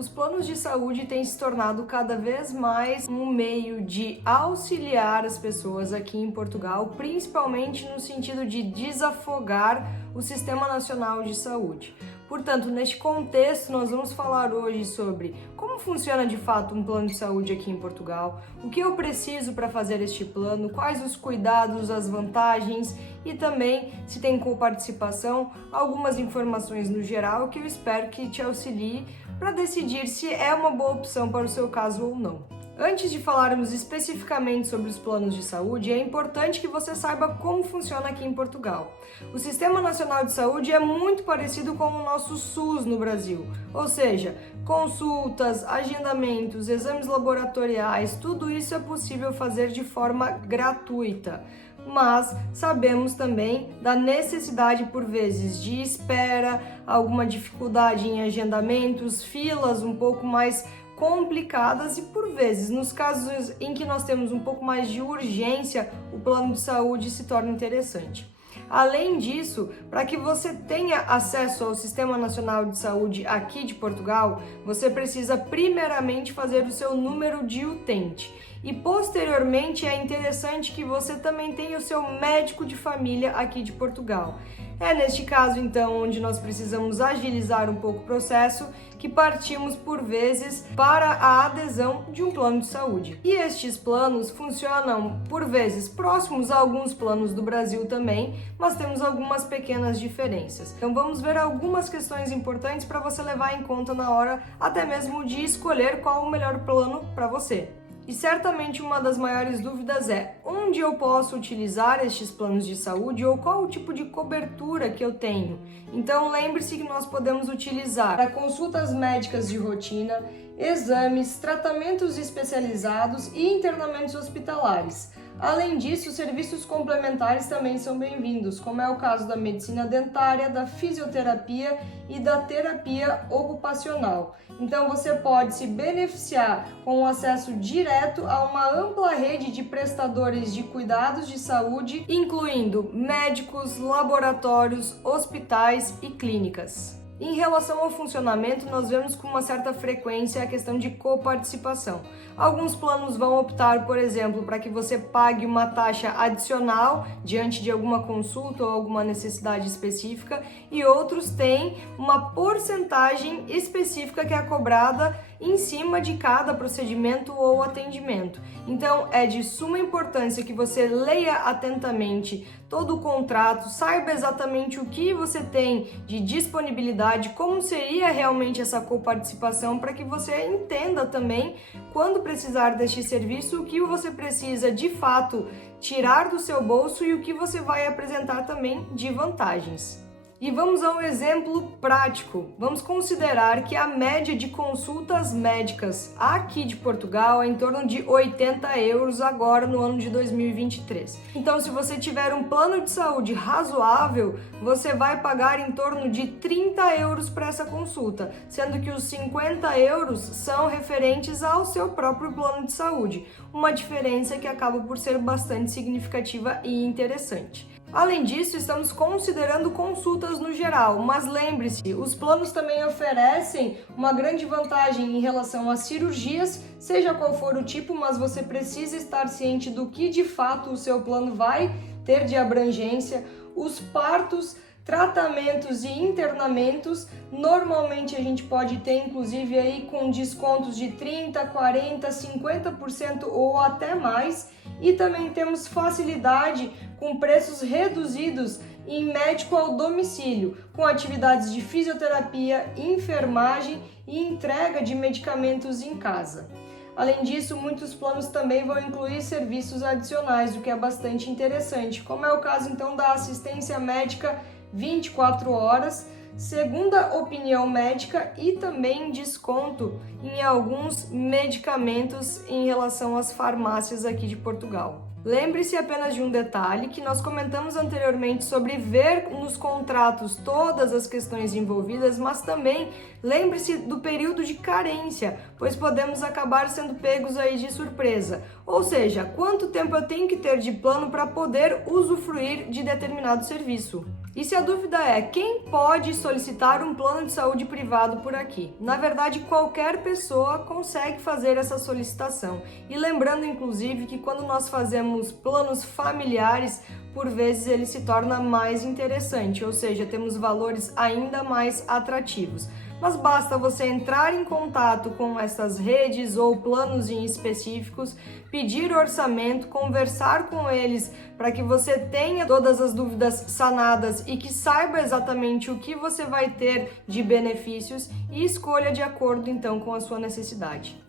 Os planos de saúde têm se tornado cada vez mais um meio de auxiliar as pessoas aqui em Portugal, principalmente no sentido de desafogar o Sistema Nacional de Saúde. Portanto, neste contexto, nós vamos falar hoje sobre como funciona de fato um plano de saúde aqui em Portugal, o que eu preciso para fazer este plano, quais os cuidados, as vantagens e também, se tem coparticipação, algumas informações no geral que eu espero que te auxilie para decidir se é uma boa opção para o seu caso ou não. Antes de falarmos especificamente sobre os planos de saúde, é importante que você saiba como funciona aqui em Portugal. O Sistema Nacional de Saúde é muito parecido com o nosso SUS no Brasil, ou seja, consultas, agendamentos, exames laboratoriais, tudo isso é possível fazer de forma gratuita. Mas sabemos também da necessidade, por vezes, de espera, alguma dificuldade em agendamentos, filas um pouco mais complicadas e, por vezes, nos casos em que nós temos um pouco mais de urgência, o plano de saúde se torna interessante. Além disso, para que você tenha acesso ao Sistema Nacional de Saúde aqui de Portugal, você precisa primeiramente fazer o seu número de utente. E posteriormente é interessante que você também tenha o seu médico de família aqui de Portugal. É neste caso, então, onde nós precisamos agilizar um pouco o processo, que partimos, por vezes, para a adesão de um plano de saúde. E estes planos funcionam, por vezes, próximos a alguns planos do Brasil também, mas temos algumas pequenas diferenças. Então vamos ver algumas questões importantes para você levar em conta na hora, até mesmo de escolher qual o melhor plano para você. E certamente uma das maiores dúvidas é onde eu posso utilizar estes planos de saúde ou qual o tipo de cobertura que eu tenho. Então lembre-se que nós podemos utilizar para consultas médicas de rotina, exames, tratamentos especializados e internamentos hospitalares. Além disso, serviços complementares também são bem-vindos, como é o caso da medicina dentária, da fisioterapia e da terapia ocupacional. Então você pode se beneficiar com o acesso direto a uma ampla rede de prestadores de cuidados de saúde, incluindo médicos, laboratórios, hospitais e clínicas. Em relação ao funcionamento, nós vemos com uma certa frequência a questão de coparticipação. Alguns planos vão optar, por exemplo, para que você pague uma taxa adicional diante de alguma consulta ou alguma necessidade específica, e outros têm uma porcentagem específica que é cobrada em cima de cada procedimento ou atendimento. Então, é de suma importância que você leia atentamente todo o contrato, saiba exatamente o que você tem de disponibilidade, como seria realmente essa coparticipação, para que você entenda também, quando precisar deste serviço, o que você precisa de fato tirar do seu bolso e o que você vai apresentar também de vantagens. E vamos a um exemplo prático. Vamos considerar que a média de consultas médicas aqui de Portugal é em torno de 80 euros agora no ano de 2023. Então, se você tiver um plano de saúde razoável, você vai pagar em torno de 30 euros para essa consulta, sendo que os 50 euros são referentes ao seu próprio plano de saúde. Uma diferença que acaba por ser bastante significativa e interessante. Além disso, estamos considerando consultas no geral, mas lembre-se, os planos também oferecem uma grande vantagem em relação às cirurgias, seja qual for o tipo, mas você precisa estar ciente do que de fato o seu plano vai ter de abrangência, os partos, tratamentos e internamentos. Normalmente a gente pode ter inclusive aí com descontos de 30, 40, 50% ou até mais, e também temos facilidade com preços reduzidos em médico ao domicílio, com atividades de fisioterapia, enfermagem e entrega de medicamentos em casa. Além disso, muitos planos também vão incluir serviços adicionais, o que é bastante interessante, como é o caso então da assistência médica 24 horas, segunda opinião médica e também desconto em alguns medicamentos em relação às farmácias aqui de Portugal. Lembre-se apenas de um detalhe que nós comentamos anteriormente sobre ver nos contratos todas as questões envolvidas, mas também lembre-se do período de carência, pois podemos acabar sendo pegos aí de surpresa. Ou seja, quanto tempo eu tenho que ter de plano para poder usufruir de determinado serviço. E se a dúvida é, quem pode solicitar um plano de saúde privado por aqui? Na verdade, qualquer pessoa consegue fazer essa solicitação. E lembrando, inclusive, que quando nós fazemos planos familiares, por vezes ele se torna mais interessante, ou seja, temos valores ainda mais atrativos. Mas basta você entrar em contato com essas redes ou planos em específicos, pedir orçamento, conversar com eles para que você tenha todas as dúvidas sanadas e que saiba exatamente o que você vai ter de benefícios e escolha de acordo então com a sua necessidade.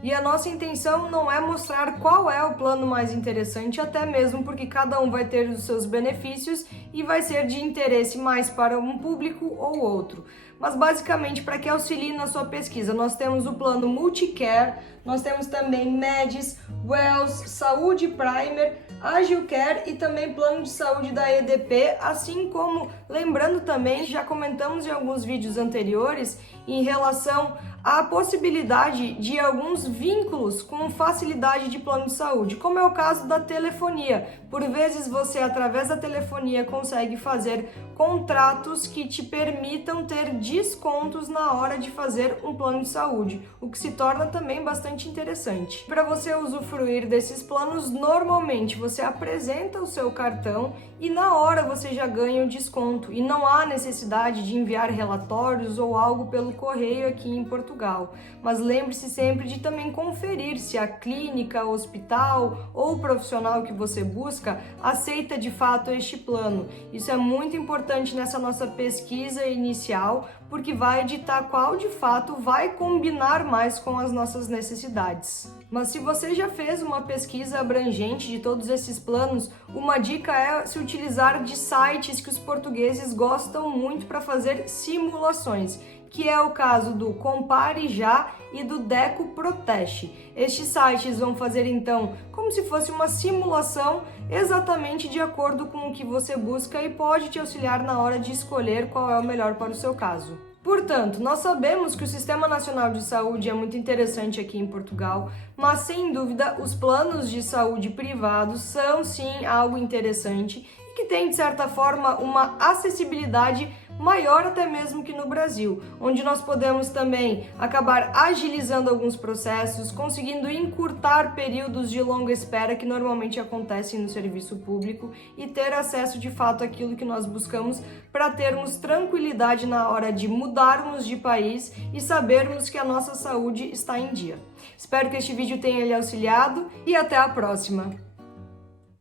E a nossa intenção não é mostrar qual é o plano mais interessante, até mesmo porque cada um vai ter os seus benefícios e vai ser de interesse mais para um público ou outro. Mas basicamente para que auxilie na sua pesquisa, nós temos o plano Multicare, nós temos também Medis, Wells, Saúde Primer, Agilcare e também plano de saúde da EDP, assim como, lembrando também, já comentamos em alguns vídeos anteriores, em relação à possibilidade de alguns vínculos com facilidade de plano de saúde, como é o caso da telefonia. Por vezes você, através da telefonia, consegue fazer contratos que te permitam ter descontos na hora de fazer um plano de saúde, o que se torna também bastante interessante. Para você usufruir desses planos, normalmente você apresenta o seu cartão e na hora você já ganha o desconto e não há necessidade de enviar relatórios ou algo pelo correio aqui em Portugal. Mas lembre-se sempre de também conferir se a clínica, hospital ou profissional que você busca aceita de fato este plano. Isso é muito importante nessa nossa pesquisa inicial, porque vai ditar qual de fato vai combinar mais com as nossas necessidades. Mas se você já fez uma pesquisa abrangente de todos esses planos, uma dica é se utilizar de sites que os portugueses gostam muito para fazer simulações, que é o caso do Compare Já e do Deco Proteste. Estes sites vão fazer então como se fosse uma simulação exatamente de acordo com o que você busca e pode te auxiliar na hora de escolher qual é o melhor para o seu caso. Portanto, nós sabemos que o Sistema Nacional de Saúde é muito interessante aqui em Portugal, mas sem dúvida os planos de saúde privados são sim algo interessante e que tem de certa forma uma acessibilidade maior até mesmo que no Brasil, onde nós podemos também acabar agilizando alguns processos, conseguindo encurtar períodos de longa espera que normalmente acontecem no serviço público e ter acesso de fato àquilo que nós buscamos para termos tranquilidade na hora de mudarmos de país e sabermos que a nossa saúde está em dia. Espero que este vídeo tenha lhe auxiliado e até a próxima!